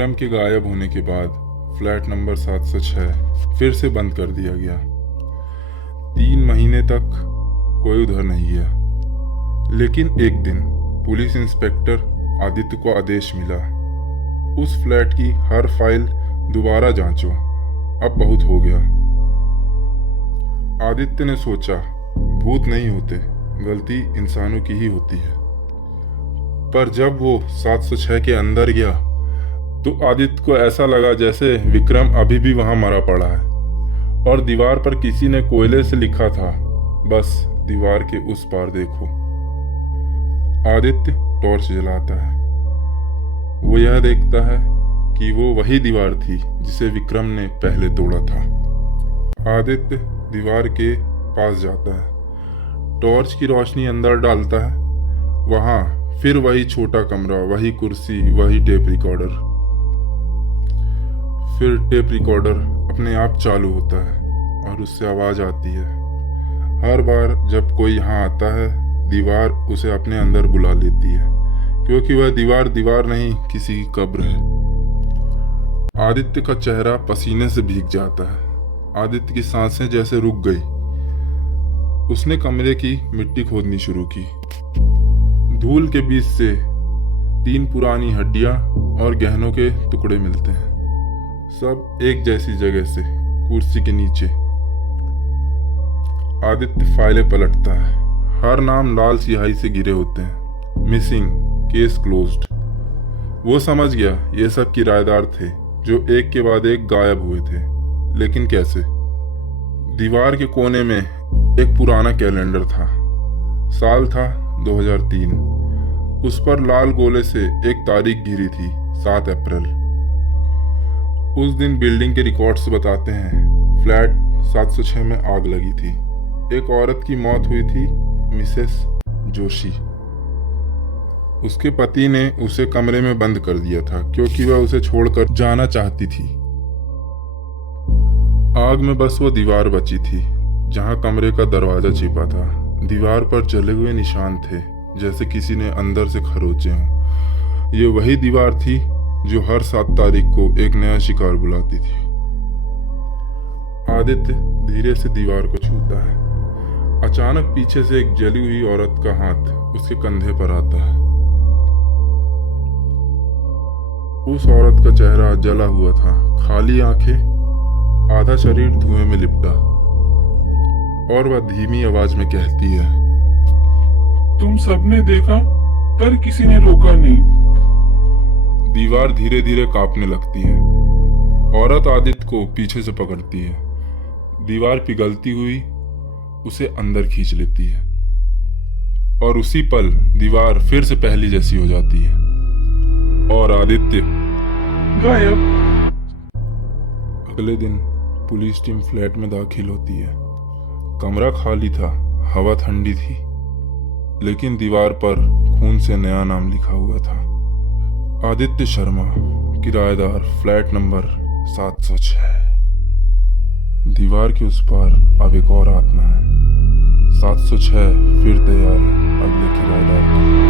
विक्रम के गायब होने के बाद फ्लैट नंबर 706 फिर से बंद कर दिया गया। 3 महीने तक कोई उधर नहीं गया। लेकिन एक दिन पुलिस इंस्पेक्टर आदित्य को आदेश मिला, उस फ्लैट की हर फाइल दोबारा जांचो, अब बहुत हो गया। आदित्य ने सोचा, भूत नहीं होते, गलती इंसानों की ही होती है। पर जब वो 706 के अंदर गया तो आदित्य को ऐसा लगा जैसे विक्रम अभी भी वहां मरा पड़ा है, और दीवार पर किसी ने कोयले से लिखा था, बस दीवार के उस पार देखो। आदित्य टॉर्च जलाता है। वो यह देखता है कि वो वही दीवार थी जिसे विक्रम ने पहले तोड़ा था। आदित्य दीवार के पास जाता है, टॉर्च की रोशनी अंदर डालता है। वहां फिर वही छोटा कमरा, वही कुर्सी, वही टेप रिकॉर्डर। फिर टेप रिकॉर्डर अपने आप चालू होता है और उससे आवाज आती है। हर बार जब कोई यहाँ आता है, दीवार उसे अपने अंदर बुला लेती है, क्योंकि वह दीवार नहीं, किसी की कब्र है। आदित्य का चेहरा पसीने से भीग जाता है। आदित्य की सांसें जैसे रुक गई। उसने कमरे की मिट्टी खोदनी शुरू की। धूल के बीच से 3 पुरानी हड्डियां और गहनों के टुकड़े मिलते हैं, सब एक जैसी जगह से, कुर्सी के नीचे। आदित्य फाइलें पलटता है। हर नाम लाल स्याही से गिरे होते हैं, मिसिंग, केस क्लोज्ड। वो समझ गया ये सब किराएदार थे जो एक के बाद एक गायब हुए थे, लेकिन कैसे? दीवार के कोने में एक पुराना कैलेंडर था। साल था 2003। उस पर लाल गोले से एक तारीख घिरी थी, 7 अप्रैल। उस दिन बिल्डिंग के रिकॉर्ड्स बताते हैं फ्लैट 706 में आग लगी थी। एक औरत की मौत हुई थी, मिसेस जोशी। उसके पति ने उसे कमरे में बंद कर दिया था क्योंकि वह उसे छोड़कर जाना चाहती थी। आग में बस वो दीवार बची थी जहां कमरे का दरवाजा छिपा था। दीवार पर जले हुए निशान थे, जैसे किसी ने अंदर से खरोचे हों। ये वही दीवार थी जो हर 7 तारीख को एक नया शिकार बुलाती थी। आदित्य धीरे से दीवार को छूता है। अचानक पीछे से एक जली हुई औरत का हाथ उसके कंधे पर आता है। उस औरत का चेहरा जला हुआ था, खाली आंखें, आधा शरीर धुएं में लिपटा, और वह धीमी आवाज में कहती है, तुम सबने देखा पर किसी ने रोका नहीं। दीवार धीरे धीरे कांपने लगती है। औरत आदित्य को पीछे से पकड़ती है। दीवार पिघलती हुई उसे अंदर खींच लेती है, और उसी पल दीवार फिर से पहली जैसी हो जाती है और आदित्य गायब। अगले दिन पुलिस टीम फ्लैट में दाखिल होती है। कमरा खाली था, हवा ठंडी थी, लेकिन दीवार पर खून से नया नाम लिखा हुआ था, आदित्य शर्मा, किराएदार, फ्लैट नंबर 706। दीवार के उस पार अब एक और आत्मा है। 706 फिर तैयार है अगले किराएदार के।